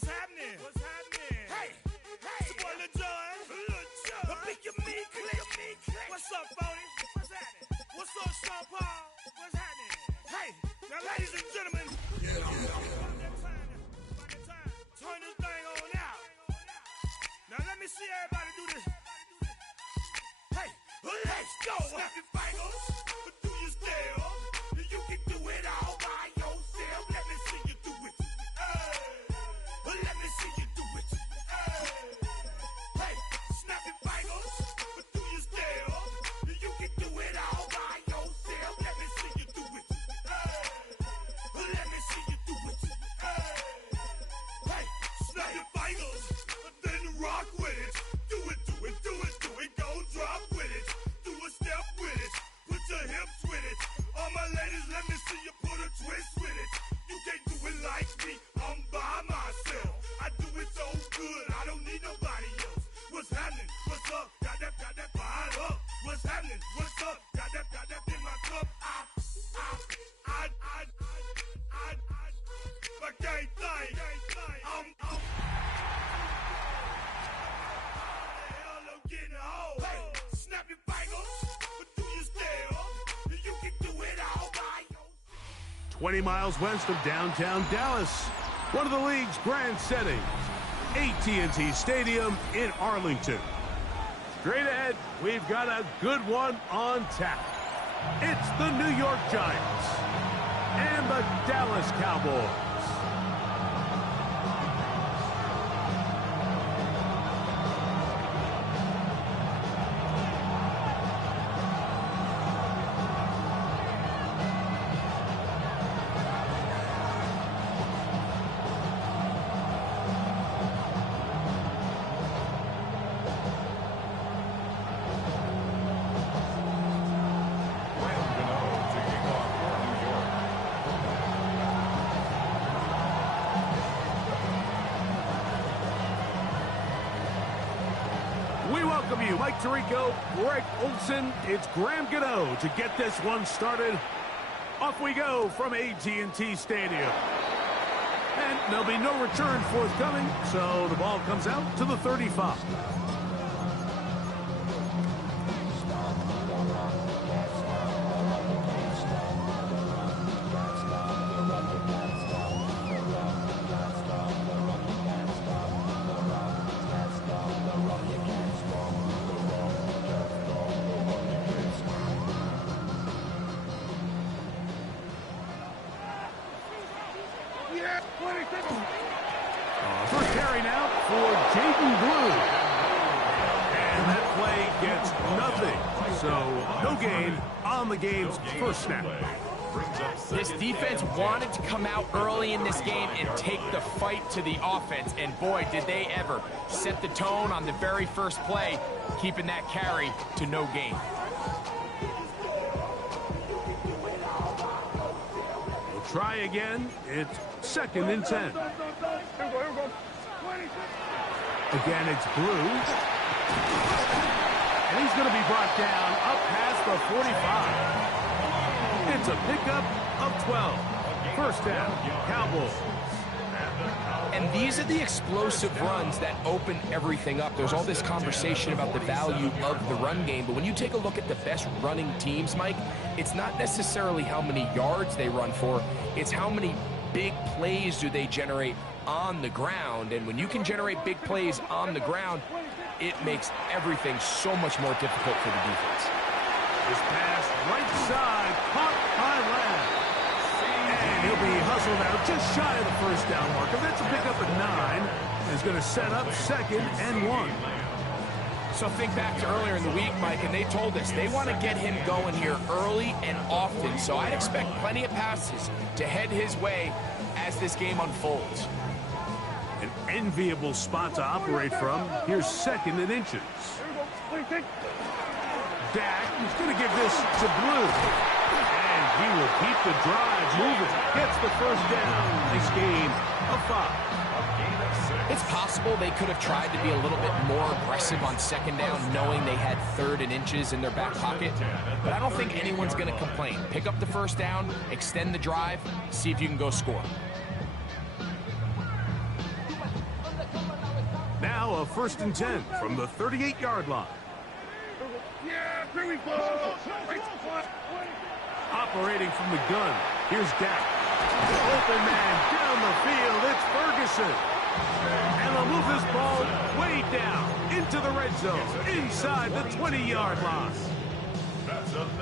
What's happening? What's happening? Hey, it's your boy Lil Jon. The Pick Your Me Click. What's up, Bodie? What's happening? What's up, Sean Paul? What's happening? Hey, now ladies and gentlemen, turn this thing on out. Now let me see everybody do this. Hey, let's go. Snap your fingers, do your step. You can do it all by yourself. Let me see you do it. Let me see you do it. Hey, snap your fingers, do your step. You can do it all by yourself. Let me see you do it. Let me see you do it. Hey, snap your fingers, then rock with it. Do it, do it, do it, do it. Go drop with it. Do a step with it. Put your hips with it. All my ladies, let me see you put a twist with it. You can't do it like me. I'm by myself. I do it so good. I don't need nobody else. What's happening? What's up? Got that fired up. What's happening? What's up? Got that in my cup. I can't think. I'm getting home. Hey, snap your fingers, do your step. You can do it all by yourself. 20 miles west of downtown Dallas, one of the league's grand settings, AT&T Stadium in Arlington. Straight ahead, we've got a good one on tap. It's the New York Giants and the Dallas Cowboys. We welcome you, Mike Tirico, Greg Olson. It's Graham Gano to get this one started. Off we go from AT&T Stadium. And there'll be no return forthcoming, so the ball comes out to the 35. First carry now for Jaden Blue. And that play gets nothing. So no gain on the game's first snap. This defense wanted to come out early in this game and take the fight to the offense. And boy, did they ever set the tone on the very first play, keeping that carry to no gain. Try again. It's 2nd and 10. Again, it's Blue. And he's going to be brought down up past the 45. It's a pickup of 12. First down, Cowboys. And these are the explosive runs that open everything up. There's all this conversation about the value of the run game, but when you take a look at the best running teams, Mike, it's not necessarily how many yards they run for, it's how many big plays do they generate on the ground. And when you can generate big plays on the ground, it makes everything so much more difficult for the defense. This pass right side, caught by Lamb. And he'll be hustled out just shy of the first down marker. That's a pickup at 9. Is going to set up 2nd and 1. So think back to earlier in the week, Mike, and they told us they want to get him going here early and often. So I'd expect plenty of passes to head his way as this game unfolds. An enviable spot to operate from. Here's 2nd and inches. Dak is going to give this to Blue. And he will keep the drive moving. Gets the first down. Nice gain of 5. It's possible they could have tried to be a little bit more aggressive on 2nd down, knowing they had 3rd and inches in their back pocket. But I don't think anyone's going to complain. Pick up the first down, extend the drive, see if you can go score. Now a 1st and 10 from the 38-yard line. Operating from the gun, here's Dak. Open man down the field, it's Ferguson. And they'll move this ball way down into the red zone, inside the 20-yard line.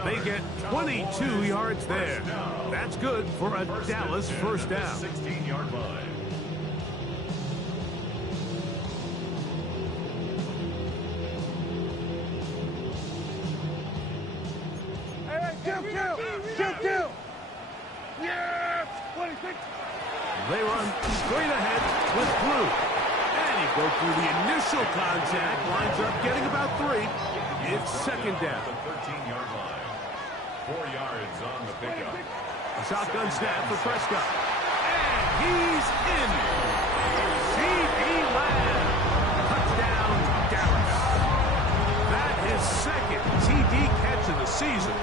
They get 22 yards there. That's good for a Dallas first down. 16-yard line. Kill! Yes! 26! They run straight ahead with Blue. And he broke through the initial contact, winds up getting about 3. It's 2nd down. The 13-yard line. 4 yards on the pickup. A shotgun snap for Prescott. And he's in. C.D. Lamb. Touchdown, Dallas. That is 2nd TD catch of the season.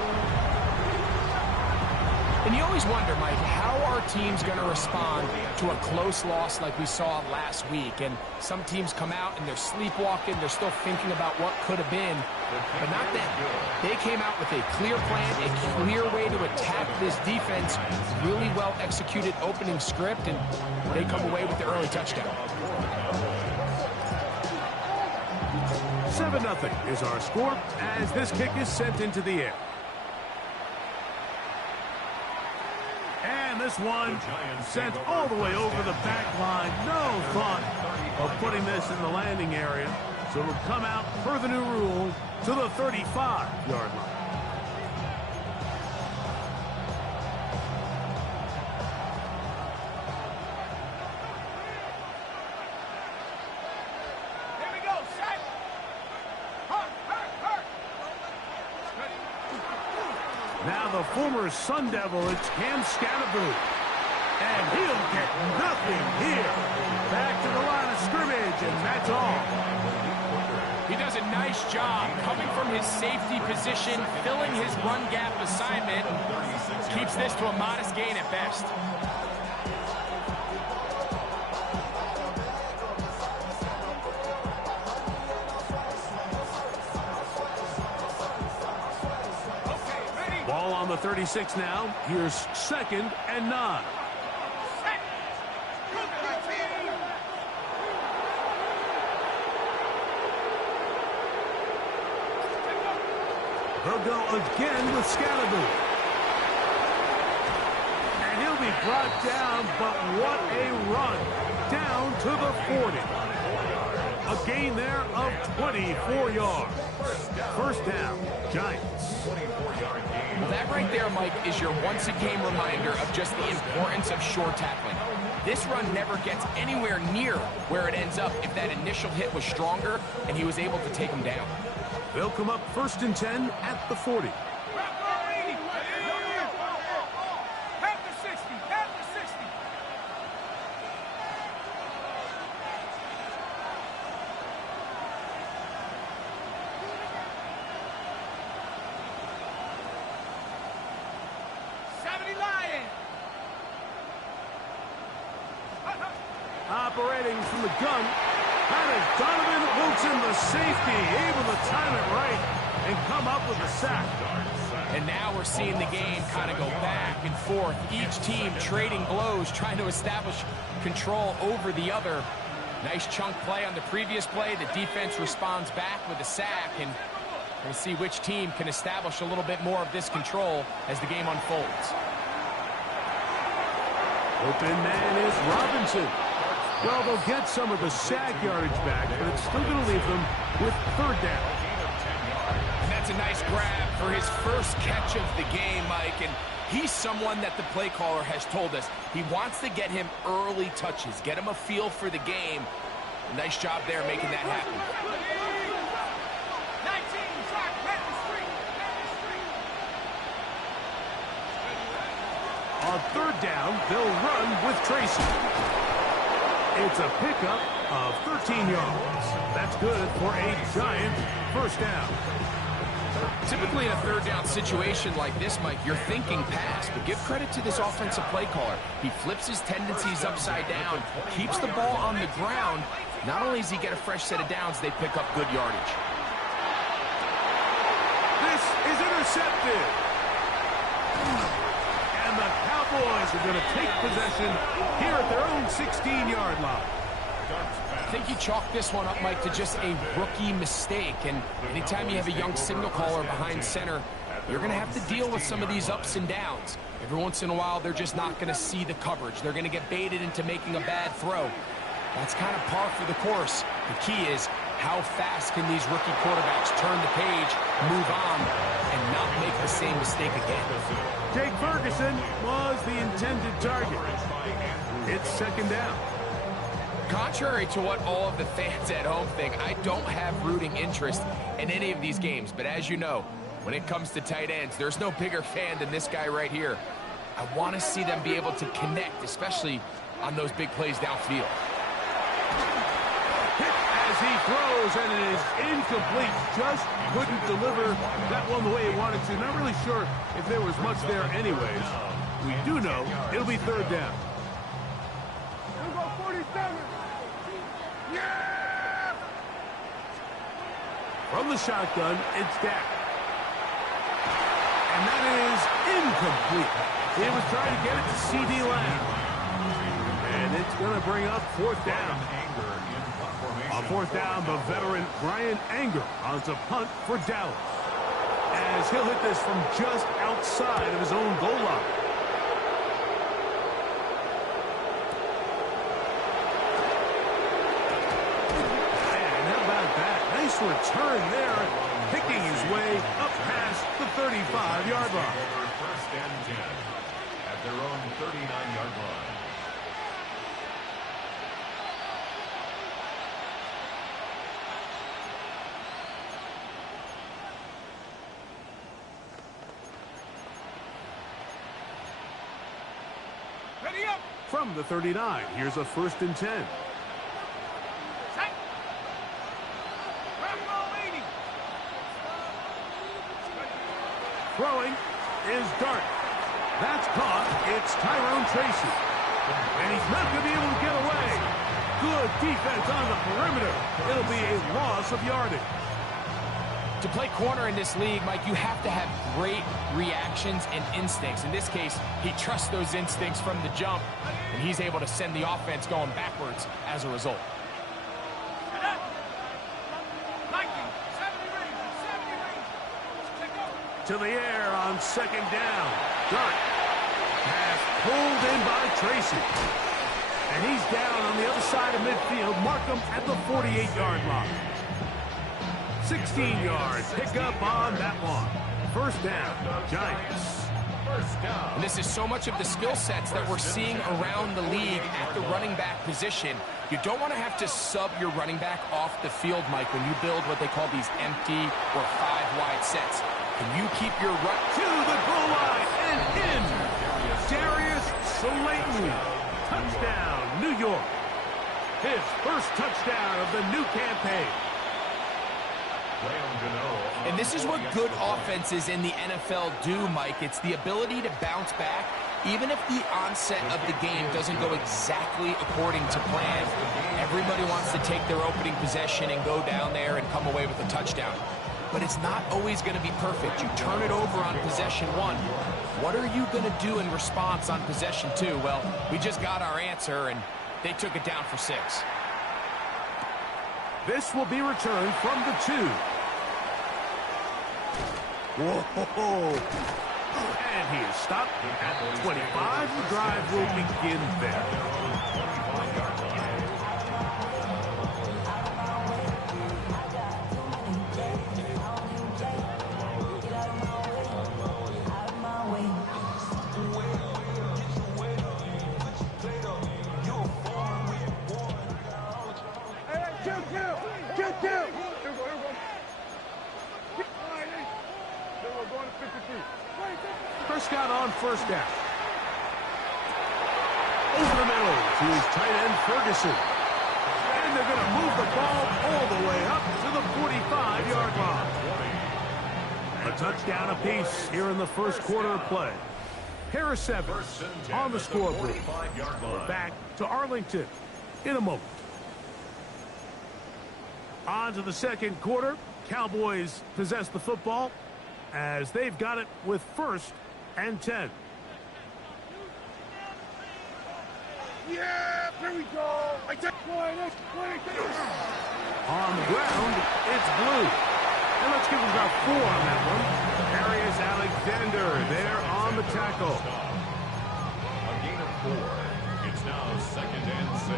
And you always wonder, Mike, how are teams going to respond to a close loss like we saw last week? And some teams come out and they're sleepwalking. They're still thinking about what could have been. But not them. They came out with a clear plan, a clear way to attack this defense. Really well executed opening script, and they come away with the early touchdown. 7-0 is our score as this kick is sent into the air. And this one sent all the way over the back line. No thought of putting this in the landing area. So it'll come out per the new rule to the 35-yard line. Now the former Sun Devil, it's Cam Scatterboo. And he'll get nothing here. Back to the line of scrimmage, and that's all. He does a nice job coming from his safety position, filling his run gap assignment, and keeps this to a modest gain at best. Ball on the 36 now. Here's 2nd and 9. They'll go again with Scatterboo. And he'll be brought down, but what a run. Down to the 40. A gain there of 24 yards. First down, Giants. Well, that right there, Mike, is your once-a-game reminder of just the importance of short tackling. This run never gets anywhere near where it ends up if that initial hit was stronger and he was able to take him down. They'll come up 1st and 10 at the 40. Operating from the gun, that is Donovan Wilson, the safety, able to time it right and come up with a sack. And now we're seeing the game kind of go back and forth. Each team trading blows, trying to establish control over the other. Nice chunk play on the previous play. The defense responds back with a sack, and we'll see which team can establish a little bit more of this control as the game unfolds. Open man is Robinson. Well, they'll get some of the sack yardage back, but it's still going to leave them with 3rd down. And that's a nice grab for his first catch of the game, Mike. And he's someone that the play caller has told us he wants to get him early touches, get him a feel for the game. Nice job there making that happen. On 3rd down, they'll run with Tracy. It's a pickup of 13 yards. That's good for a Giant first down. Typically in a 3rd down situation like this, Mike, you're thinking pass, but give credit to this offensive play caller. He flips his tendencies upside down, keeps the ball on the ground, Not only does he get a fresh set of downs, they pick up good yardage. This is intercepted. And the Cowboys are going to take possession here at their own 16-yard line. I think you chalk this one up, Mike, to just a rookie mistake. And anytime you have a young signal caller behind center, you're going to have to deal with some of these ups and downs. Every once in a while, they're just not going to see the coverage. They're going to get baited into making a bad throw. That's kind of par for the course. The key is, how fast can these rookie quarterbacks turn the page, move on, and not make the same mistake again? Jake Ferguson was the intended target. It's second down. Contrary to what all of the fans at home think, I don't have rooting interest in any of these games. But as you know, when it comes to tight ends, there's no bigger fan than this guy right here. I want to see them be able to connect, especially on those big plays downfield. Hit as he throws, and it is incomplete. Just couldn't deliver that one the way he wanted to. Not really sure if there was much there anyways. We do know it'll be third down. We'll go 47. Yeah! From the shotgun, it's Dak. And that is incomplete. He was trying to get it to C.D. Lamb. And it's going to bring up fourth down. On fourth down, the veteran Brian Anger on to punt for Dallas, as he'll hit this from just outside of his own goal line. And how about that? Nice return there, picking his way up past the 35-yard line. First and 10 at their own 39-yard line. From the 39, here's a first and 10. Throwing is Dart. That's caught. It's Tyrone Tracy. And he's not going to be able to get away. Good defense on the perimeter. It'll be a loss of yardage. To play corner in this league, Mike, you have to have great reactions and instincts. In this case, he trusts those instincts from the jump, and he's able to send the offense going backwards as a result. To the air on second down. Dart. Pass pulled in by Tracy. And he's down on the other side of midfield. Mark him at the 48-yard line. 16-yard pickup on that one. First down, Giants. And this is so much of the skill sets that we're seeing around the league at the running back position. You don't want to have to sub your running back off the field, Mike, when you build what they call these empty or five-wide sets. Can you keep your run to the goal line and in? Darius Slayton. Touchdown, New York. His first touchdown of the new campaign. And this is what good offenses in the NFL do, Mike. It's the ability to bounce back, even if the onset of the game doesn't go exactly according to plan. Everybody wants to take their opening possession and go down there and come away with a touchdown. But it's not always going to be perfect. You turn it over on possession one. What are you going to do in response on possession two? Well, we just got our answer, and they took it down for 6. This will be returned from the 2. Whoa. And he is stopped at 25. The drive will begin there. Prescott on first down. Over the middle to his tight end, Ferguson. And they're going to move the ball all the way up to the 45-yard line. A touchdown apiece here in the first quarter of play. Pair of 7 on the scoreboard. We're back to Arlington in a moment. On to the second quarter. Cowboys possess the football as they've got it with 1st and 10. Yeah, here we go. I take one. On the ground, it's Blue. And let's give him about 4 on that one. Darius Alexander there on the tackle. A gain of 4. It's now 2nd and 6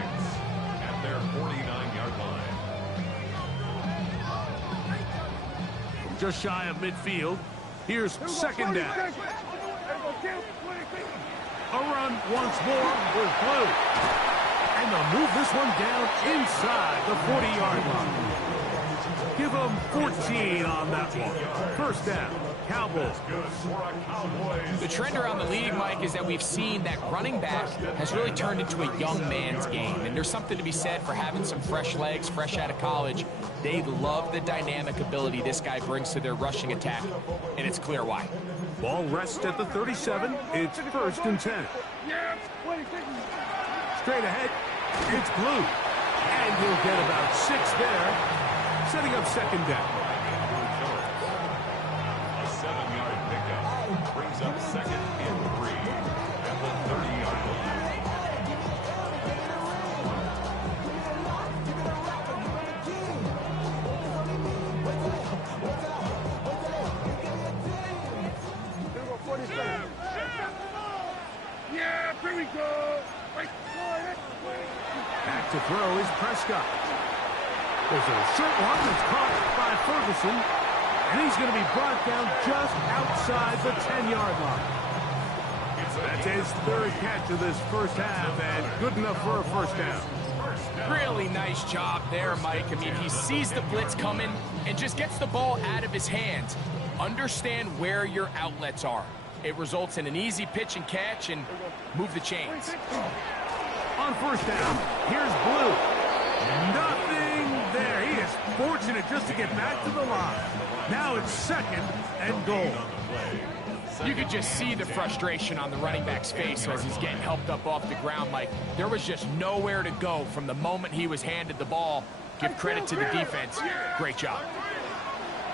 at their 49-yard line. Just shy of midfield. Here's 2nd down. A run once more with Blue. And they'll move this one down inside the 40-yard line. Give them 14 on that one. 1st down, Cowboys. The trend around the league, Mike, is that we've seen that running back has really turned into a young man's game. And there's something to be said for having some fresh legs, fresh out of college. They love the dynamic ability this guy brings to their rushing attack, and it's clear why. Ball rests at the 37. It's 1st and 10. Straight ahead, it's Blue. And he'll get about 6 there, setting up 2nd down. A 7-yard pickup brings up 2nd and 3 at the 30-yard line. Yeah, here we go. Back to throw is Prescott. There's a short one that's caught by Ferguson, and he's going to be brought down just outside the 10-yard line. That's his 3rd catch of this 1st half, and good enough for a 1st down. Really nice job there, Mike. I mean, he sees the blitz coming and just gets the ball out of his hands. Understand where your outlets are. It results in an easy pitch and catch and move the chains. On 1st down, here's Blue. Nothing there. He is fortunate just to get back to the line. Now it's 2nd and goal. You could just see the frustration on the running back's face as he's getting helped up off the ground, Mike. There was just nowhere to go from the moment he was handed the ball. Give credit to the defense. Great job.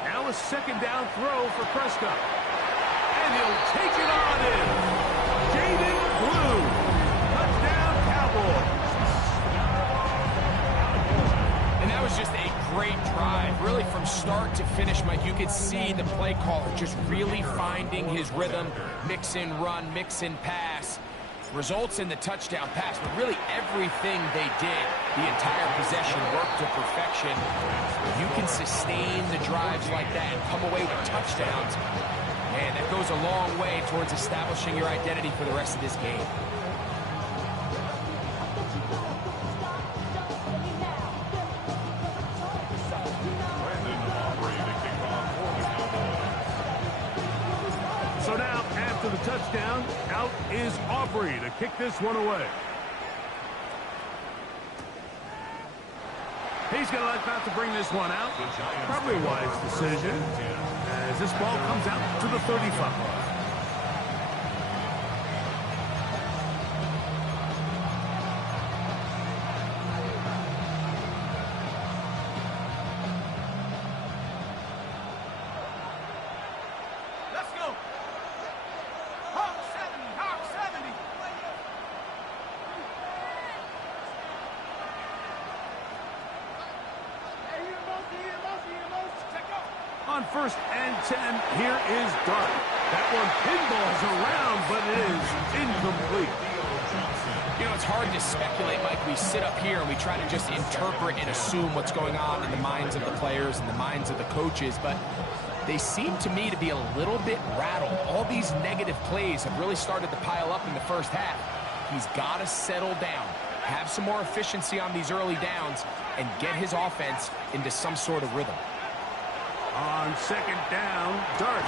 Now a 2nd down throw for Prescott. And he'll take it on in. Jaden Blue. Touchdown, Cowboys. And that was just a great drive. Really from start to finish, Mike, you could see the play caller just really finding his rhythm. Mix in run, mix in pass. Results in the touchdown pass, but really everything they did, the entire possession worked to perfection. You can sustain the drives like that and come away with touchdowns. Man, that goes a long way towards establishing your identity for the rest of this game. So now, after the touchdown, out is Aubrey to kick this one away. He's going to let about to bring this one out. Probably a wise decision as this ball comes out to the 35. On 1st and 10, here is Dart. That one pinballs around, but it is incomplete. You know, it's hard to speculate, Mike. We sit up here and we try to just interpret and assume what's going on in the minds of the players and the minds of the coaches, but they seem to me to be a little bit rattled. All these negative plays have really started to pile up in the 1st half. He's got to settle down, have some more efficiency on these early downs, and get his offense into some sort of rhythm. On 2nd down, Dart.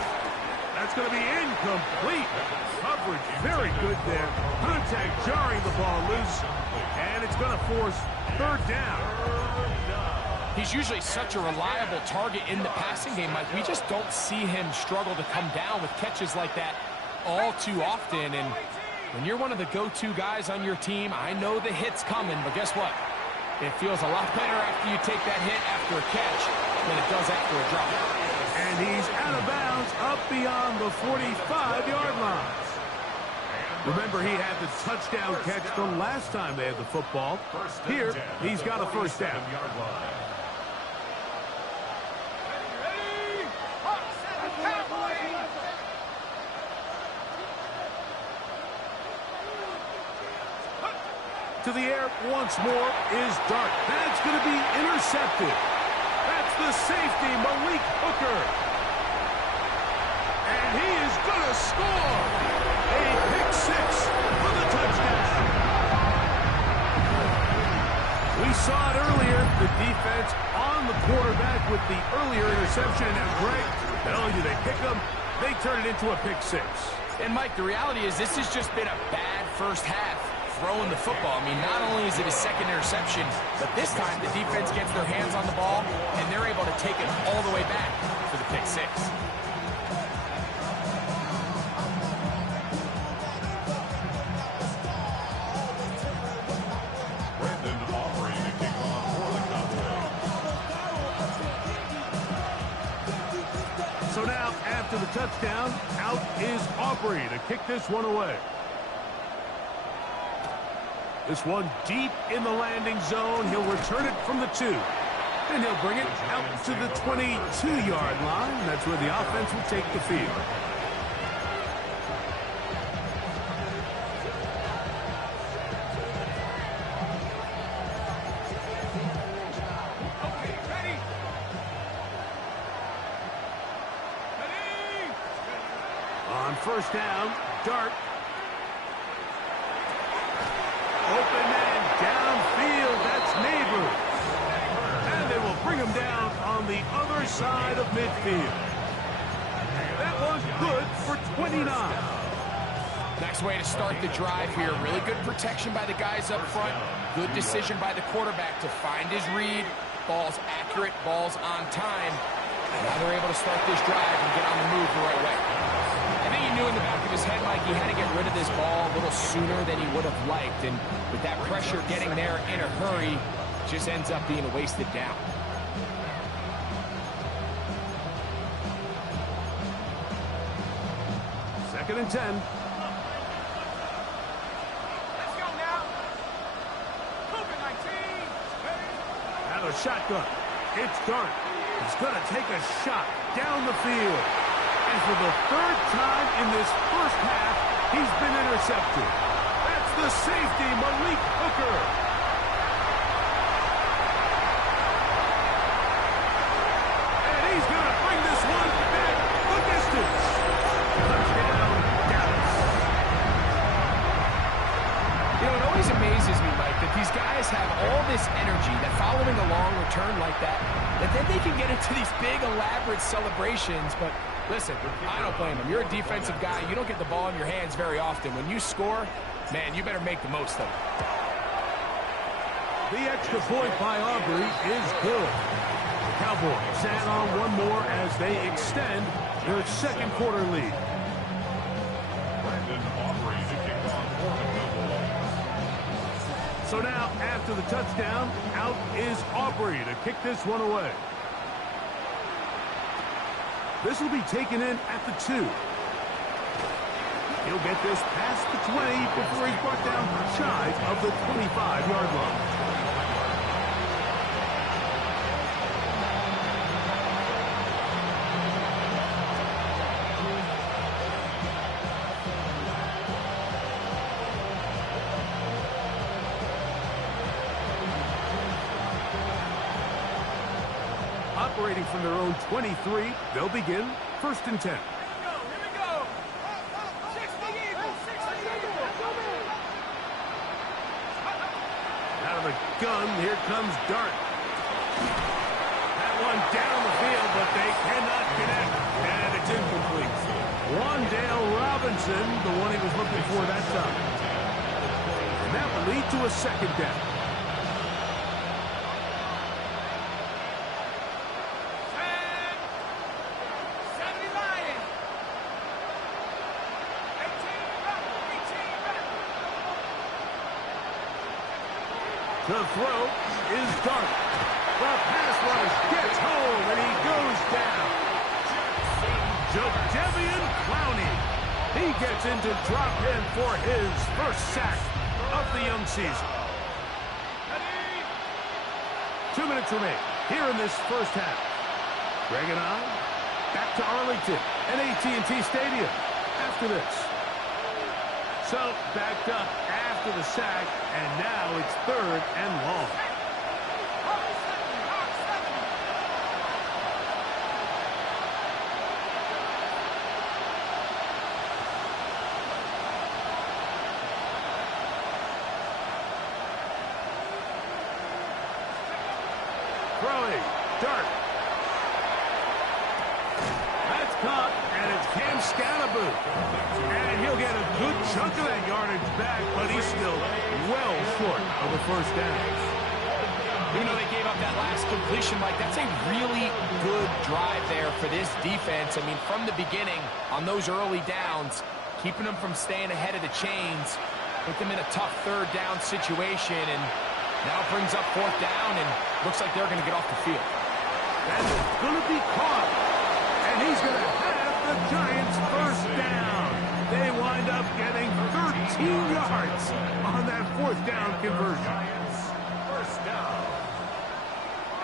That's going to be incomplete. Coverage very good there. Contact jarring the ball loose. And it's going to force 3rd down. He's usually such a reliable target in the passing game, Mike. We just don't see him struggle to come down with catches like that all too often. And when you're one of the go-to guys on your team, I know the hit's coming, but guess what? It feels a lot better after you take that hit after a catch than it does after a drop. And he's out of bounds up beyond the 45-yard line. Remember, he had the touchdown catch the last time they had the football. Here, he's got a first down. To the air once more is Dart. That's going to be intercepted. That's the safety, Malik Hooker. And he is going to score. A pick six for the touchdown. We saw it earlier. The defense on the quarterback with the earlier interception. And Greg, not only do they pick him, they turn it into a pick six. And, Mike, the reality is this has just been a bad first half throwing the football. I mean, not only is it a second interception, but this time the defense gets their hands on the ball, and they're able to take it all the way back for the pick six. So now, after the touchdown, out is Aubrey to kick this one away. This one deep in the landing zone. He'll return it from the 2. And he'll bring it out to the 22-yard line. That's where the offense will take the field. On first down, Dart. Open man downfield. That's Neighbors. And they will bring him down on the other side of midfield. That was good for 29. Nice way to start the drive here. Really good protection by the guys up front. Good decision by the quarterback to find his read. Ball's accurate. Ball's on time. And now they're able to start this drive and get on the move the right way. I think he knew in the back of his head, Mike, he had to get rid of this ball a little sooner than he would have liked. And with that pressure getting there in a hurry, it just ends up being a wasted down. Second and 10. Let's go now. Cougar 19. Out of shotgun. It's Dart. He's going to take a shot down the field. And for the third time in this first half, he's been intercepted. That's the safety, Malik Hooker. And he's going to bring this one back the distance. Touchdown, Dallas. You know, it always amazes me, Mike, that these guys have all this energy, that following a long return like that then they can get into these big, elaborate celebrations. But listen, I don't blame them. You're a defensive guy. You don't get the ball in your hands very often. When you score, man, you better make the most of it. The extra point by Aubrey is good. The Cowboys add on one more as they extend their second quarter lead. So now, after the touchdown, out is Aubrey to kick this one away. This will be taken in at the 2. He'll get this past the 20 before he's brought down shy of the 25-yard line. Operating from their own 23, they'll begin first and 10. Here we go. 60 Eagles. 60 Eagles. Out of the gun, here comes Dart. That one down the field, but they cannot connect. And it's incomplete. Wandale Robinson, the one he was looking for that time. And that will lead to a second down. The throw is Dart. The pass rush gets home, and he goes down. Jadeveon Clowney. He gets into drop in for his first sack of the young season. 2 minutes remain here in this first half. Greg and I back to Arlington and AT&T Stadium after this. So backed up after the sack, and now it's 3rd and long. Throwing, Dart. That's caught, and it's Cam Scatterboot. And he'll get a good chunk of that yardage back, but he's still well short of a first down. Even though they gave up that last completion, Mike, that's a really good drive there for this defense. I mean, from the beginning, on those early downs, keeping them from staying ahead of the chains, put them in a tough 3rd down situation, and now it brings up 4th down, and looks like they're going to get off the field. And it's going to be caught, and he's going to have the Giants' first down. They wind up getting 13 yards on that 4th down conversion. Giants, first down.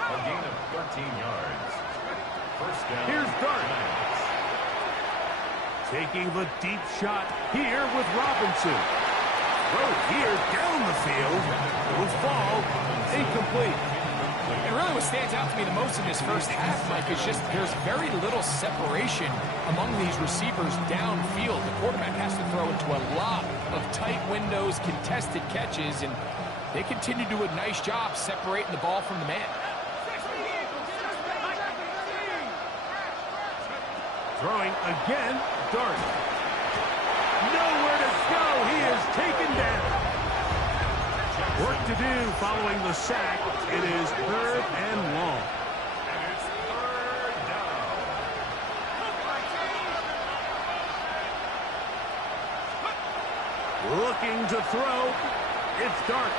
A gain of 13 yards. First down. Here's Dart. Taking the deep shot here with Robinson. Throw here down the field. Will fall incomplete. And really what stands out to me the most in this first half, Mike, is just there's very little separation among these receivers downfield. The quarterback has to throw into a lot of tight windows, contested catches, and they continue to do a nice job separating the ball from the man. Throwing again, Dart. Nowhere to go. He is taken down. Work to do following the sack. It is 3rd and long. And it's 3rd down. Looking to throw. It's Dart.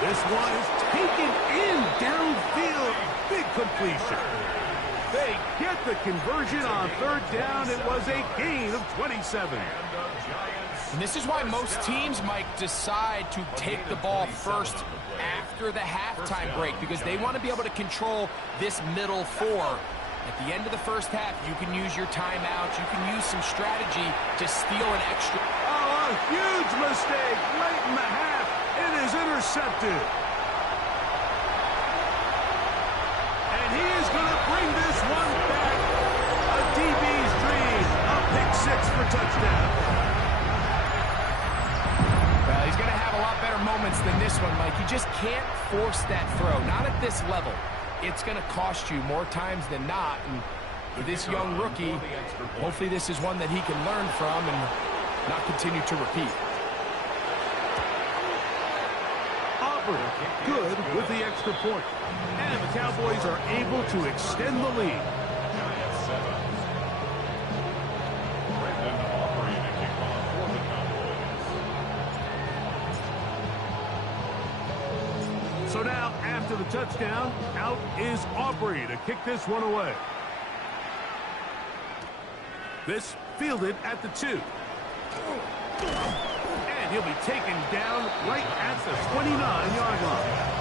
This one is taken in downfield. Big completion. They get the conversion on 3rd down. It was a gain of 27. And this is why most teams, Mike, decide to take the ball first after the halftime break, because they want to be able to control this middle 4. At the end of the first half, you can use your timeout. You can use some strategy to steal an extra. Oh, a huge mistake late in the half. It is intercepted. And he is going to bring this one back. A DB's dream. A pick 6 for touchdown. Well, he's going to have a lot better moments than this one, Mike. You just can't force that throw. Not at this level. It's going to cost you more times than not. And for this young rookie, hopefully this is one that he can learn from and not continue to repeat. Auburn, good with the extra point. And the Cowboys are able to extend the lead. Giants 7. Brendan Aubrey to kick off for the Cowboys. So now, after the touchdown, out is Aubrey to kick this one away. This fielded at the 2. And he'll be taken down right at the 29-yard line.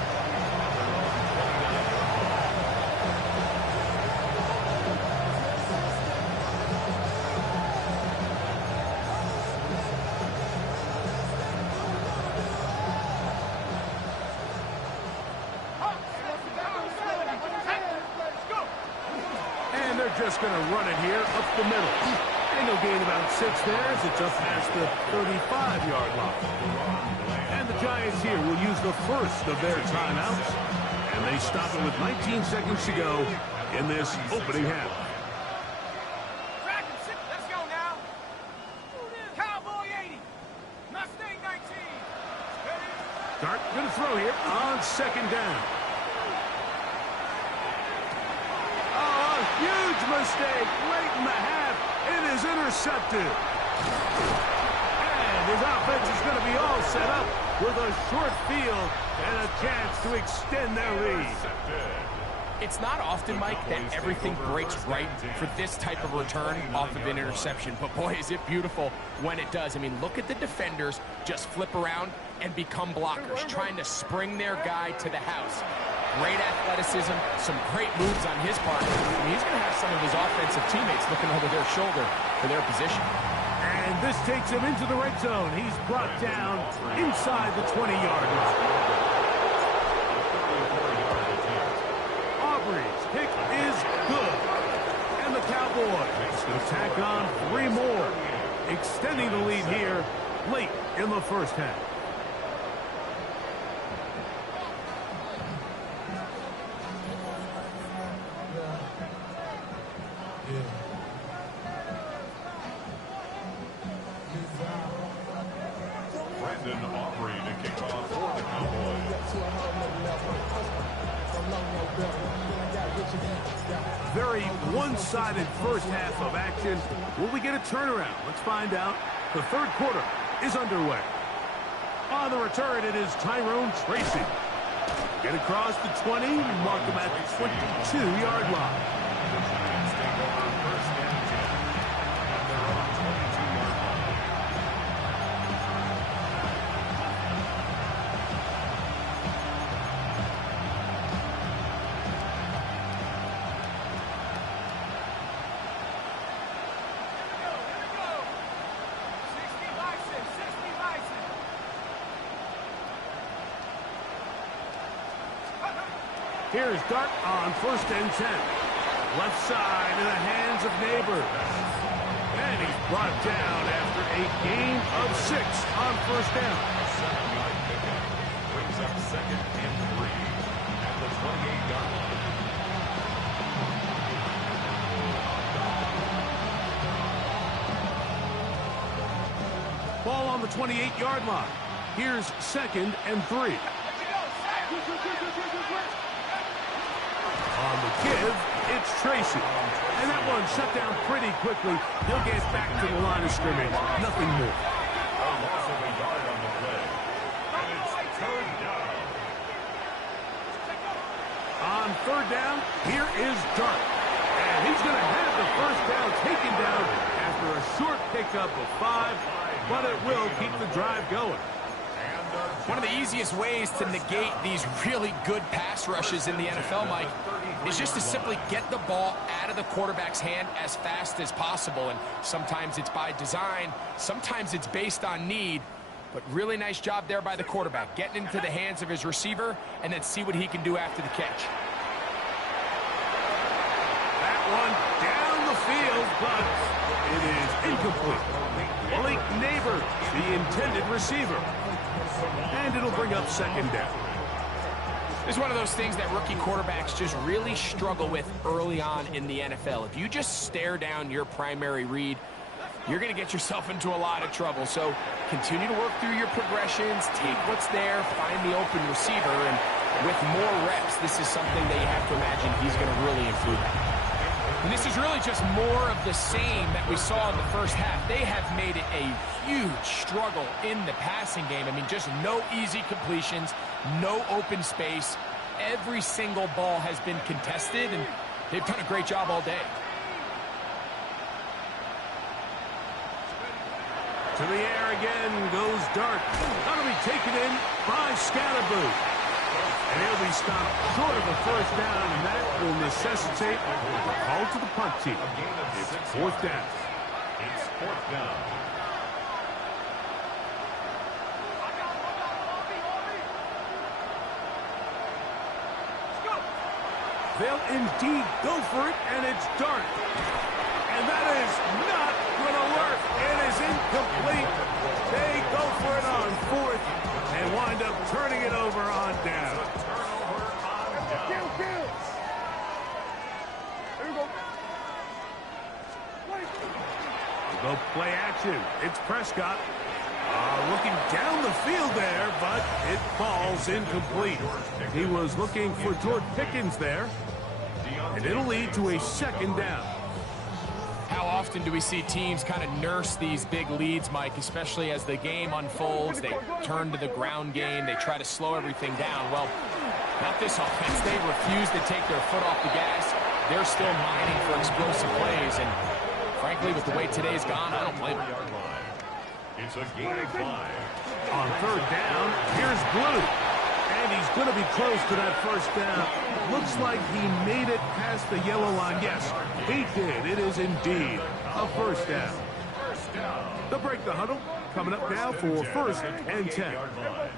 And they're just going to run it here up the middle. And they'll gain about 6 there as it's up past the 35-yard line. And the Giants here will use the first of their timeouts. And they stop it with 19 seconds to go in this opening half. Let's go now. Cowboy 80. Mustang 19. Dart going to throw here on 2nd down. Oh, a huge mistake late in the half. It is intercepted. And his offense is going to be all set up with a short field and a chance to extend their lead. It's not often, Mike, that everything breaks right for this type of return off of an interception. But, boy, is it beautiful when it does. I mean, look at the defenders just flip around and become blockers, trying to spring their guy to the house. Great athleticism, some great moves on his part. I mean, he's going to have some of his offensive teammates looking over their shoulder for their position. And this takes him into the red zone. He's brought down inside the 20-yard line. Aubrey's kick is good. And the Cowboys will tack on 3 more, extending the lead here late in the first half. Very one-sided first half of action. Will we get a turnaround? Let's find out. The third quarter is underway. On the return, it is Tyrone Tracy. Get across the 20, mark him at the 22-yard line. Here's Dart on 1st and 10. Left side in the hands of Neighbors. And he's brought down after a gain of 6 on 1st down. 7-yard pickup brings up 2nd and 3 at the 28-yard line. Ball on the 28-yard line. Here's 2nd and 3. On the give, it's Tracy. And that one shut down pretty quickly. He'll get back to the line of scrimmage. Nothing more. A loss of a yard on the play. And it's 3rd down. On 3rd down, here is Dart. And he's going to have the first down taken down after a short pickup of 5, but it will keep the drive going. One of the easiest ways to negate these really good pass rushes in the NFL, Mike, is just to simply get the ball out of the quarterback's hand as fast as possible. And sometimes it's by design, sometimes it's based on need. But really nice job there by the quarterback, getting into the hands of his receiver and then see what he can do after the catch. That one down the field, but it is incomplete. Malik Neighbors, the intended receiver. And it'll bring up 2nd down. It's one of those things that rookie quarterbacks just really struggle with early on in the NFL. If you just stare down your primary read, you're going to get yourself into a lot of trouble. So continue to work through your progressions, take what's there, find the open receiver, and with more reps, this is something that you have to imagine he's going to really improve at. And this is really just more of the same that we saw in the first half. They have made it a huge struggle in the passing game. I mean, just no easy completions, no open space. Every single ball has been contested, and they've done a great job all day. To the air again goes Dart. That'll be taken in by Scatterboo. And he'll be stopped short of a first down, and that will necessitate a call to the punt team. It's 4th down. It's 4th down. They'll indeed go for it, and it's Dart. And that is not going to work. It is incomplete. They go for it on 4th and wind up turning it over on down. We'll go play action. It's Prescott. Looking down the field there, but it falls incomplete. He was looking for George Pickens there. And it'll lead to a 2nd down. How often do we see teams kind of nurse these big leads, Mike, especially as the game unfolds? They turn to the ground game. They try to slow everything down. Well, not this offense. They refuse to take their foot off the gas. They're still mining for explosive plays. And frankly, with the way today's gone, I don't blame them. It's a gain of 5. On third down, here's Blue. And he's going to be close to that first down. Looks like he made it past the yellow line. Yes, he did. It is indeed a first down. They'll break the huddle. Coming up now for first and 10. A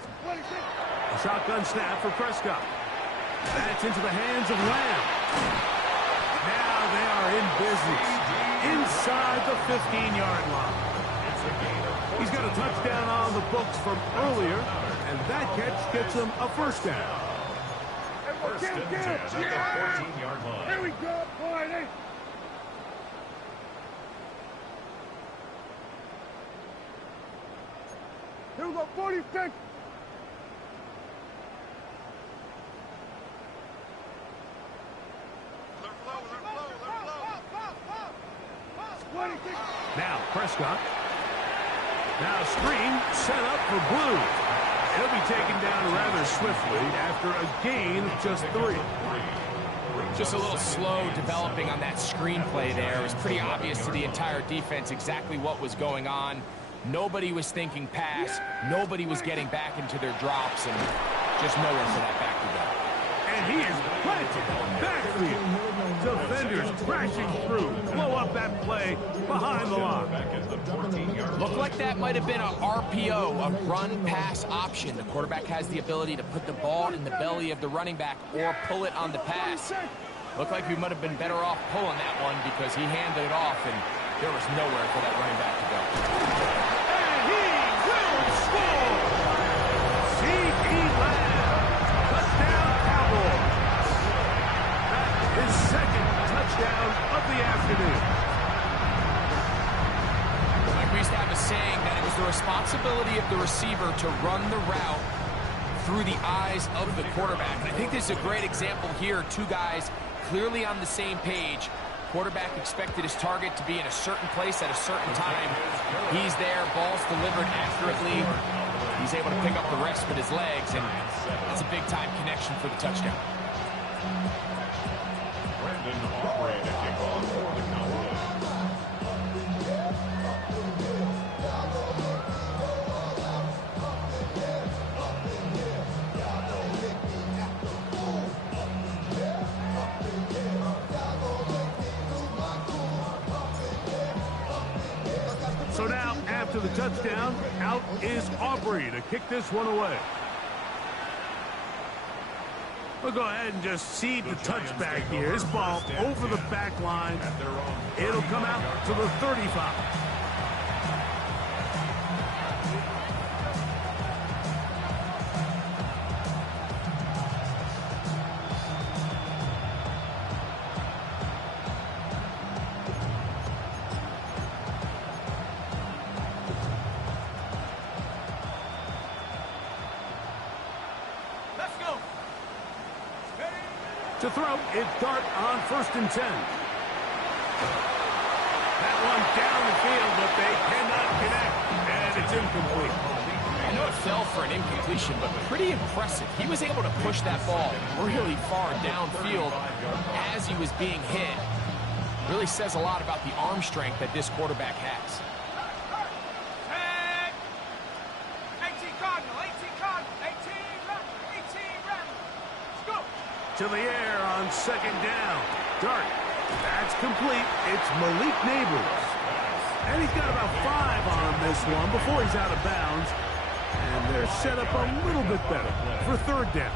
shotgun snap for Prescott. That's into the hands of Lamb. Now they are in business inside the 15-yard line. He's got a touchdown on the books from earlier, and that catch gets him a first down. First and 10 at the 14-yard line. Here we go, boy. Here we go, 46. Now Prescott. Now screen set up for Blue. He'll be taken down rather swiftly after a gain of just 3. Just a little slow developing on that screenplay there. It was pretty obvious to the entire defense exactly what was going on. Nobody was thinking pass. Nobody was getting back into their drops, and just nowhere for that back to go. And he is planted backfield. Defenders crashing through. Blow up that play behind the line. Looked like that might have been a RPO, a run-pass option. The quarterback has the ability to put the ball in the belly of the running back or pull it on the pass. Looked like we might have been better off pulling that one because he handed it off, and there was nowhere for that running back to go. And he will score! C.D. Lamb. Touchdown, Cowboys. His second touchdown of the afternoon. Like we used to have a saying that it was the responsibility of the receiver to run the route through the eyes of the quarterback. And I think this is a great example here. Two guys clearly on the same page. Quarterback expected his target to be in a certain place at a certain time. He's there, ball's delivered accurately. He's able to pick up the rest with his legs, and that's a big-time connection for the touchdown. So now, after the touchdown, out is Aubrey to kick this one away. We'll go ahead and just cede the touchback here. This ball over the back line. It'll come out to the 35. To throw, it's Dart on first and 10. That one down the field, but they cannot connect, and it's incomplete. I know it fell for an incompletion, but pretty impressive. He was able to push that ball really far downfield as he was being hit. Really says a lot about the arm strength that this quarterback has. To the air on second down. Dart. That's complete. It's Malik Neighbors. And he's got about 5 on this one before he's out of bounds. And they're set up a little bit better for third down.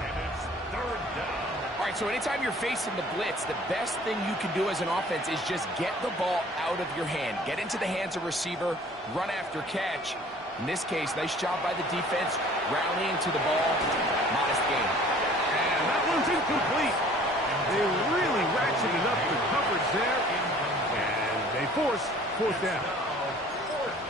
All right, so anytime you're facing the blitz, the best thing you can do as an offense is just get the ball out of your hand. Get into the hands of receiver, run after catch. In this case, nice job by the defense, rallying to the ball. Modest gain. That one's incomplete. They really ratcheted up the coverage there, and they force fourth down.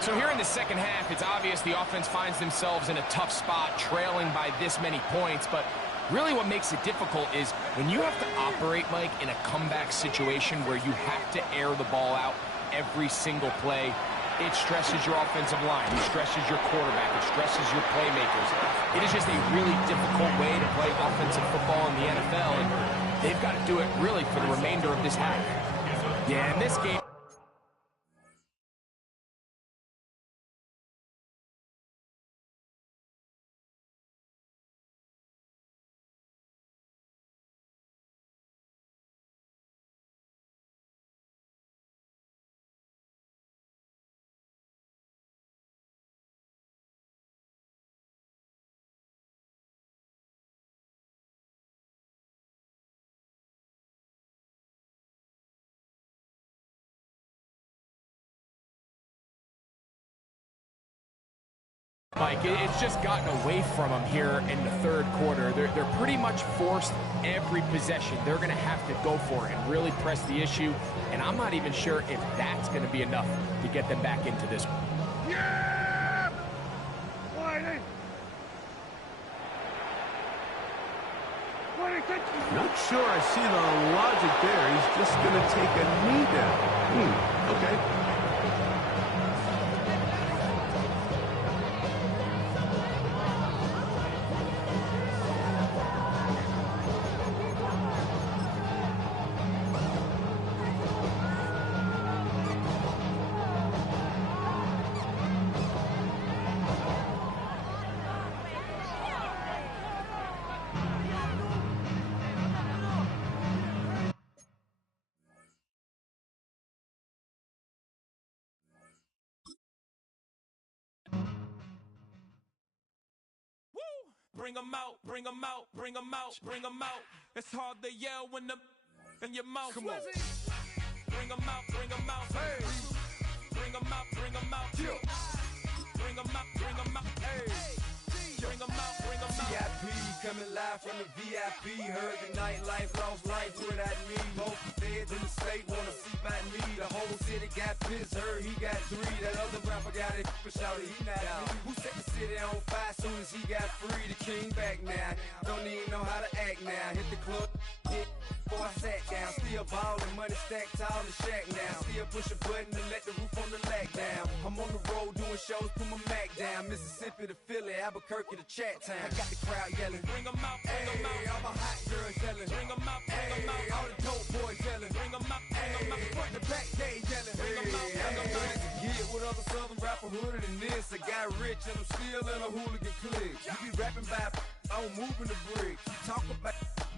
So here in the second half, it's obvious the offense finds themselves in a tough spot, trailing by this many points, but really what makes it difficult is when you have to operate, Mike, in a comeback situation where you have to air the ball out, every single play. It stresses your offensive line. It stresses your quarterback. It stresses your playmakers. It is just a really difficult way to play offensive football in the NFL, and they've got to do it really for the remainder of this half. Yeah, in this game, Mike, it's just gotten away from them here in the third quarter. They're pretty much forced every possession. They're going to have to go for it and really press the issue, and I'm not even sure if that's going to be enough to get them back into this one. Yeah! Whitey! Not sure I see the logic there. He's just going to take a knee down. Okay. Bring 'em out, bring 'em out, bring 'em out, bring 'em out. It's hard to yell when the in your mouth. Come on. Bring 'em out, bring 'em out. Hey. Bring 'em out, bring 'em out. Yeah. Bring 'em out, bring 'em out. Hey. Bring 'em out, bring 'em out. VIP coming live from the VIP. Heard the nightlife, lost life without me. Both feds in the state wanna see by me. The whole city got pissed, heard he got 3. That other rapper got it, but shouted he not out. Who set the city on fire soon as he got free? The king back now, don't even know how to act now. Hit the club, hit before I sat down. Still ballin', money stacked tall in shack now. Still push a button to let the roof on the lag down. I'm on the road doing shows, put my Mac down. Mississippi to Philly, Albuquerque to Chat Town. I got the crowd yelling, bring 'em out, bring 'em out. All my hot girls yelling, bring 'em out, bring 'em out. All the dope boys yelling, bring 'em out, bring 'em out. Front to back, they yelling, bring 'em out, bring 'em out. To get with other southern rapper hooded than this. I got rich and I'm still in a hooligan clique. You be rapping by, I'm moving the bricks. You talk about,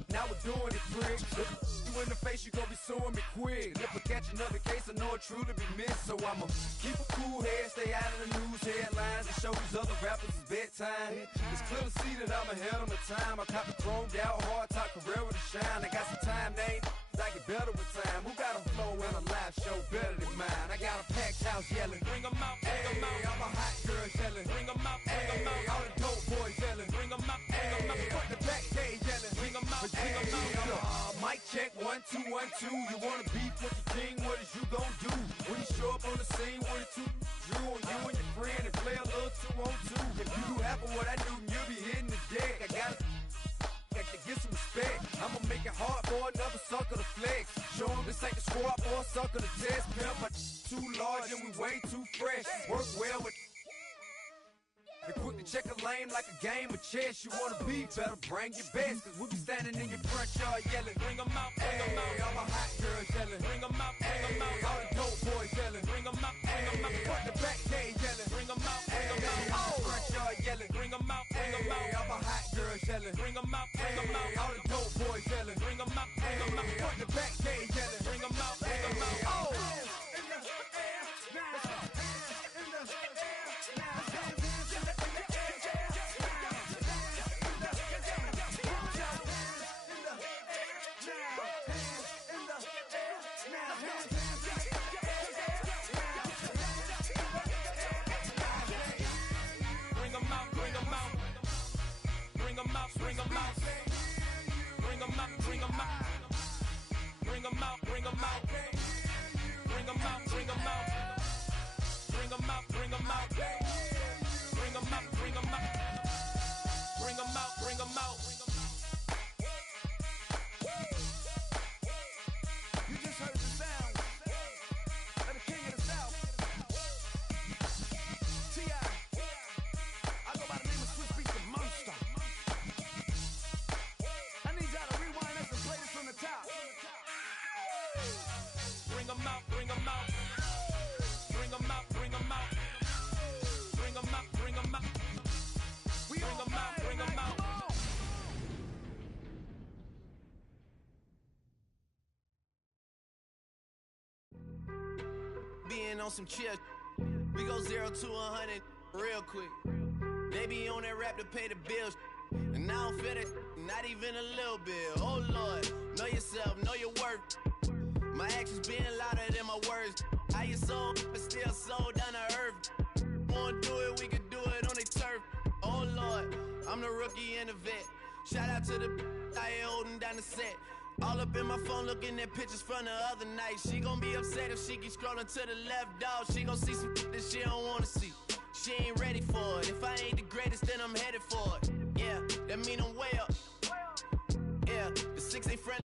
now we're doing it, prick. Look you in the face, you gon' be suing me quick. If I catch another case, I know it truly be missed. So I'ma keep a cool head, stay out of the news headlines, and show these other rappers it's bedtime. It's clear to see that I'm ahead of my time. I caught the chromed out, hard top career with a shine. I got some time, they ain't I get better with time. Who got a flow and a live show better than mine? I got a packed house yelling, bring 'em out, bring 'em out. All my hot girls yelling, bring 'em out, bring 'em out. All the dope boys yelling, bring 'em out, bring 'em out. Front the back, they yelling, bring 'em out, bring 'em out. Mic check, 1 2 1 2. You wanna beef with the king? What is you gon' do when you show up on the scene with a 2 Drew on you and your friend and play a little 2 on 2? If you do half of what I do, you'll be hitting the deck. I gotta to get some respect. I'ma make it hard for another sucker to flex. Show 'em this ain't the squad for a sucker to test. Pimp, but too large and we way too fresh. Work well with and quick to check a lane like a game of chess. You wanna be better, bring your best. Cause we be standing in your front yard yelling, bring 'em out, bring 'em out. All my hot girls yelling, bring 'em out, bring 'em out. All the dope boys yelling, bring 'em out, bring 'em out. Front the back, they yelling, bring 'em out, bring 'em out. All the front yard yelling, bring 'em out, bring 'em out. All my hot girls yelling, bring 'em out, bring 'em out. All the dope boys yelling, bring 'em out, bring 'em out. Front the back, they yelling, bring 'em out, bring 'em out. Oh! You just heard the sound of the king of out, bring 'em out. Bring 'em out, bring 'em out. Bring 'em out, bring 'em out. Bring 'em out, bring 'em out. Being on some chill, we go 0 to 100 real quick. They be on that rap to pay the bills, and I don't feel it, not even a little bit. Oh Lord, know yourself, know your worth. My actions being louder than my words. How you sold, but still sold down to earth. Wanna do it, we could do it on the turf. Oh Lord, I'm the rookie and the vet. Shout out to the I ain't holding down the set. All up in my phone looking at pictures from the other night. She gon' be upset if she keeps scrolling to the left, dog. She gon' see some that she don't wanna see. She ain't ready for it. If I ain't the greatest, then I'm headed for it. Yeah, that mean I'm way up. Yeah, the 6 ain't friendly.